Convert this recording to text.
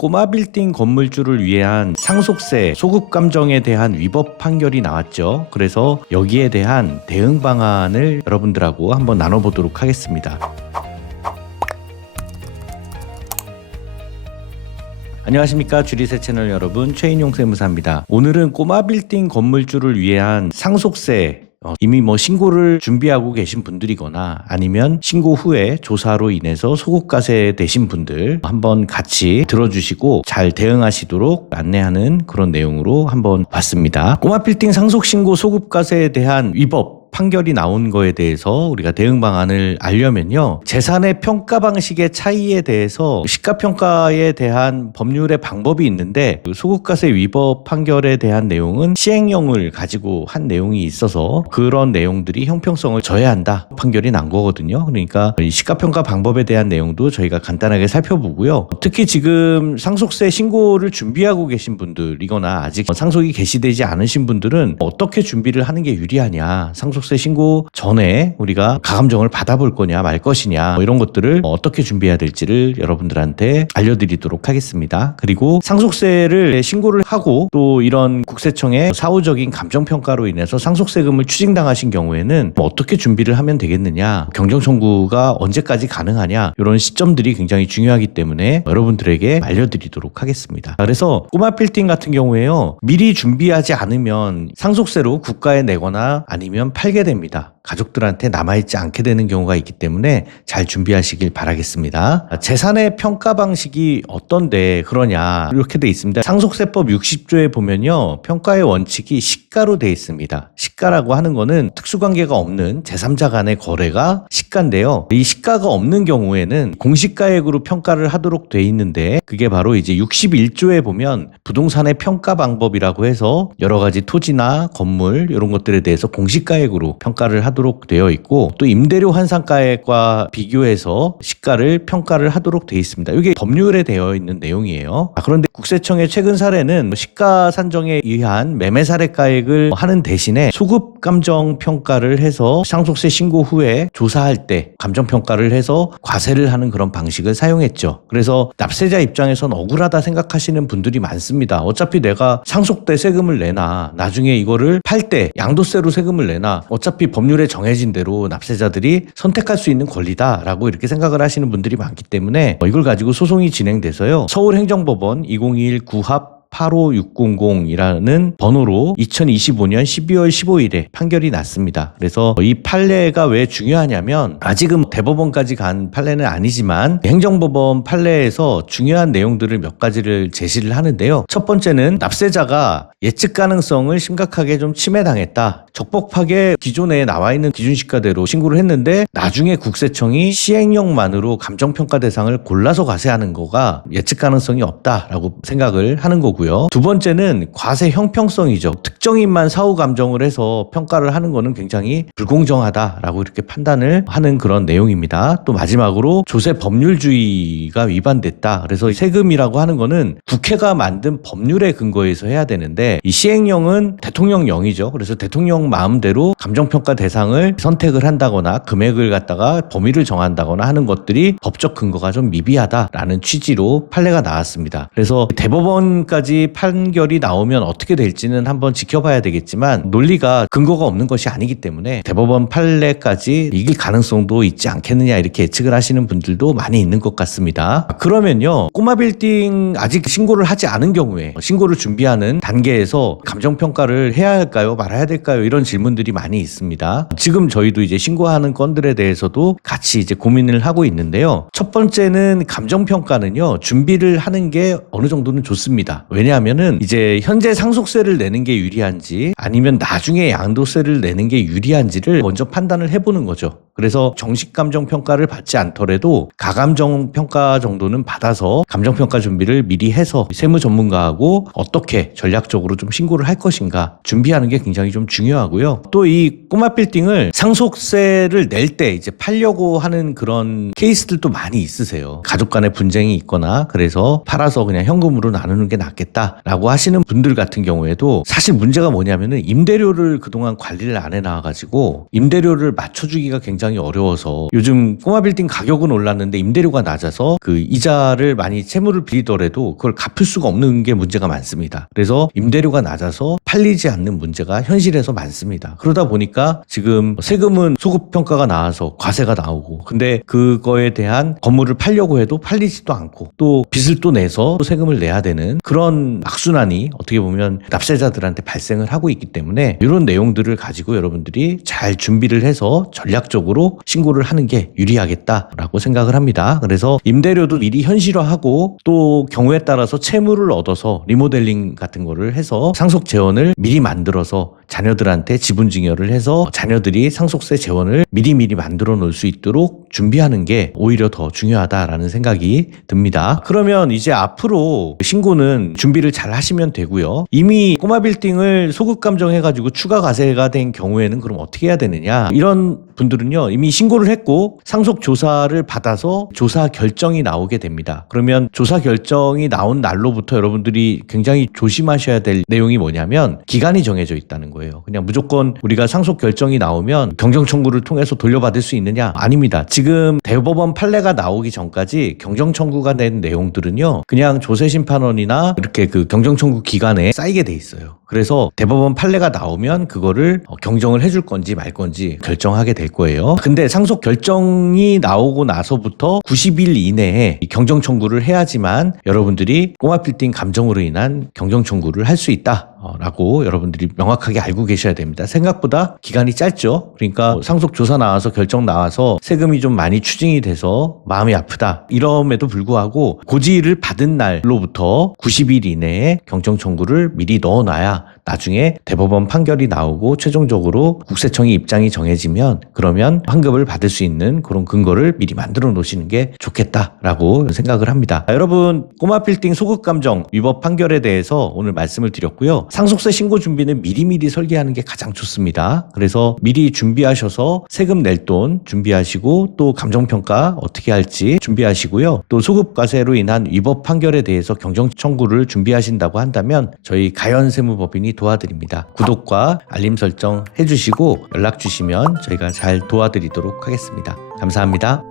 꼬마 빌딩 건물주를 위한 상속세 소급 감정에 대한 위법 판결이 나왔죠. 그래서 여기에 대한 대응 방안을 여러분들하고 한번 나눠보도록 하겠습니다. 안녕하십니까, 주리세 채널 여러분, 최인용 세무사입니다. 오늘은 꼬마 빌딩 건물주를 위한 상속세 이미 신고를 준비하고 계신 분들이거나 아니면 신고 후에 조사로 인해서 소급과세 되신 분들 한번 같이 들어주시고 잘 대응하시도록 안내하는 그런 내용으로 한번 봤습니다. 꼬마 빌딩 상속신고 소급과세에 대한 위법 판결이 나온 거에 대해서 우리가 대응 방안을 알려면요, 재산의 평가 방식의 차이에 대해서 시가평가에 대한 법률의 방법이 있는데 소급과세 위법 판결에 대한 내용은 시행령을 가지고 한 내용이 있어서 그런 내용들이 형평성을 저해한다 판결이 난 거거든요. 그러니까 이 시가평가 방법에 대한 내용도 저희가 간단하게 살펴보고요. 특히 지금 상속세 신고를 준비하고 계신 분들이거나 아직 상속이 개시되지 않으신 분들은 어떻게 준비를 하는 게 유리하냐, 상속세 신고 전에 우리가 가감정을 받아볼 거냐 말 것이냐 이런 것들을 어떻게 준비해야 될지를 여러분들한테 알려드리도록 하겠습니다. 그리고 상속세를 신고를 하고 또 이런 국세청의 사후적인 감정평가로 인해서 상속세금을 추징당하신 경우에는 어떻게 준비를 하면 되겠느냐, 경정청구가 언제까지 가능하냐, 이런 시점들이 굉장히 중요하기 때문에 여러분들에게 알려드리도록 하겠습니다. 그래서 꼬마 빌딩 같은 경우에요, 미리 준비하지 않으면 상속세로 국가에 내거나 아니면 팔게 됩니다. 가족들한테 남아있지 않게 되는 경우가 있기 때문에 잘 준비하시길 바라겠습니다. 재산의 평가 방식이 어떤데 그러냐, 이렇게 돼 있습니다. 상속세법 60조에 보면요, 평가의 원칙이 시가로 돼 있습니다. 시가라고 하는 거는 특수관계가 없는 제3자 간의 거래가 시가인데요, 이 시가가 없는 경우에는 공시가액으로 평가를 하도록 돼 있는데 그게 바로 이제 61조에 보면 부동산의 평가 방법이라고 해서 여러 가지 토지나 건물 이런 것들에 대해서 공시가액으로 평가를 하도록 되어 있고, 또 임대료 환산가액과 비교해서 시가를 평가를 하도록 되어 있습니다. 이게 법률에 되어 있는 내용이에요. 그런데 국세청의 최근 사례는 시가 산정에 의한 매매 사례가액을 하는 대신에 소급 감정 평가를 해서 상속세 신고 후에 조사할 때 감정 평가를 해서 과세를 하는 그런 방식을 사용했죠. 그래서 납세자 입장에선 억울하다 생각하시는 분들이 많습니다. 어차피 내가 상속세 세금을 내나 나중에 이거를 팔 때 양도세로 세금을 내나 어차피 법률에 정해진 대로 납세자들이 선택할 수 있는 권리다라고 이렇게 생각을 하시는 분들이 많기 때문에 이걸 가지고 소송이 진행돼서요, 서울행정법원 2021 구합 85600이라는 번호로 2025년 12월 15일에 판결이 났습니다. 그래서 이 판례가 왜 중요하냐면, 아직은 대법원까지 간 판례는 아니지만 행정법원 판례에서 중요한 내용들을 몇 가지를 제시를 하는데요. 첫 번째는 납세자가 예측 가능성을 심각하게 좀 침해당했다, 적법하게 기존에 나와 있는 기준시가대로 신고를 했는데 나중에 국세청이 시행령만으로 감정평가 대상을 골라서 과세하는 거가 예측 가능성이 없다라고 생각을 하는 거고요. 두 번째는 과세 형평성이죠. 특정인만 사후 감정을 해서 평가를 하는 거는 굉장히 불공정하다라고 이렇게 판단을 하는 그런 내용입니다. 또 마지막으로 조세 법률주의가 위반됐다. 그래서 세금이라고 하는 거는 국회가 만든 법률에 근거해서 해야 되는데 이 시행령은 대통령령이죠. 그래서 대통령 마음대로 감정평가 대상을 선택을 한다거나 금액을 갖다가 범위를 정한다거나 하는 것들이 법적 근거가 좀 미비하다라는 취지로 판례가 나왔습니다. 그래서 대법원까지 판결이 나오면 어떻게 될지는 한번 지켜봐야 되겠지만 논리가 근거가 없는 것이 아니기 때문에 대법원 판례까지 이길 가능성도 있지 않겠느냐 이렇게 예측을 하시는 분들도 많이 있는 것 같습니다. 그러면요, 꼬마 빌딩 아직 신고를 하지 않은 경우에 신고를 준비하는 단계에서 감정평가를 해야 할까요, 말아야 될까요, 이런 질문들이 많이 있습니다. 지금 저희도 이제 신고하는 건들에 대해서도 같이 이제 고민을 하고 있는데요. 첫 번째는 감정평가는요, 준비를 하는 게 어느 정도는 좋습니다. 왜냐하면은 이제 현재 상속세를 내는 게 유리한지 아니면 나중에 양도세를 내는 게 유리한지를 먼저 판단을 해보는 거죠. 그래서 정식 감정 평가를 받지 않더라도 가감정 평가 정도는 받아서 감정 평가 준비를 미리 해서 세무 전문가하고 어떻게 전략적으로 좀 신고를 할 것인가 준비하는 게 굉장히 좀 중요하고요. 또 이 꼬마 빌딩을 상속세를 낼 때 이제 팔려고 하는 그런 케이스들도 많이 있으세요. 가족 간의 분쟁이 있거나 그래서 팔아서 그냥 현금으로 나누는 게 낫겠다, 않겠다라고 하시는 분들 같은 경우에도 사실 문제가 뭐냐면은 임대료를 그동안 관리를 안 해놔가지고 임대료를 맞춰주기가 굉장히 어려워서 요즘 꼬마 빌딩 가격은 올랐는데 임대료가 낮아서 그 이자를 많이 채무를 빌리더라도 그걸 갚을 수가 없는 게 문제가 많습니다. 그래서 임대료가 낮아서 팔리지 않는 문제가 현실에서 많습니다. 그러다 보니까 지금 세금은 소급 평가가 나와서 과세가 나오고 근데 그거에 대한 건물을 팔려고 해도 팔리지도 않고 또 빚을 또 내서 또 세금을 내야 되는 그런 악순환이 어떻게 보면 납세자들한테 발생을 하고 있기 때문에 이런 내용들을 가지고 여러분들이 잘 준비를 해서 전략적으로 신고를 하는 게 유리하겠다라고 생각을 합니다. 그래서 임대료도 미리 현실화하고 또 경우에 따라서 채무를 얻어서 리모델링 같은 거를 해서 상속 재원을 미리 만들어서 자녀들한테 지분 증여를 해서 자녀들이 상속세 재원을 미리미리 만들어 놓을 수 있도록 준비하는 게 오히려 더 중요하다라는 생각이 듭니다. 그러면 이제 앞으로 신고는 준비를 잘 하시면 되고요. 이미 꼬마 빌딩을 소급 감정해가지고 추가 과세가 된 경우에는 그럼 어떻게 해야 되느냐? 이런 분들은요 이미 신고를 했고 상속 조사를 받아서 조사 결정이 나오게 됩니다. 그러면 조사 결정이 나온 날로부터 여러분들이 굉장히 조심하셔야 될 내용이 뭐냐면 기간이 정해져 있다는 거예요. 그냥 무조건 우리가 상속 결정이 나오면 경정 청구를 통해서 돌려받을 수 있느냐? 아닙니다. 지금 대법원 판례가 나오기 전까지 경정 청구가 된 내용들은요 그냥 조세심판원이나 이렇게 그 경정 청구 기간에 쌓이게 돼 있어요. 그래서 대법원 판례가 나오면 그거를 경정을 해줄 건지 말 건지 결정하게 될 거예요. 근데 상속 결정이 나오고 나서부터 90일 이내에 경정 청구를 해야지만 여러분들이 꼬마 빌딩 감정으로 인한 경정 청구를 할 수 있다. 라고 여러분들이 명확하게 알고 계셔야 됩니다. 생각보다 기간이 짧죠. 그러니까 상속 조사 나와서 결정 나와서 세금이 좀 많이 추징이 돼서 마음이 아프다. 이럼에도 불구하고 고지를 받은 날로부터 90일 이내에 경정 청구를 미리 넣어놔야 나중에 대법원 판결이 나오고 최종적으로 국세청이 입장이 정해지면 그러면 환급을 받을 수 있는 그런 근거를 미리 만들어 놓으시는 게 좋겠다라고 생각을 합니다. 여러분 꼬마 빌딩 소급 감정 위법 판결에 대해서 오늘 말씀을 드렸고요. 상속세 신고 준비는 미리미리 설계하는 게 가장 좋습니다. 그래서 미리 준비하셔서 세금 낼 돈 준비하시고 또 감정평가 어떻게 할지 준비하시고요. 또 소급과세로 인한 위법 판결에 대해서 경정 청구를 준비하신다고 한다면 저희 가연세무법인이 도와드립니다. 구독과 알림 설정 해주시고 연락 주시면 저희가 잘 도와드리도록 하겠습니다. 감사합니다.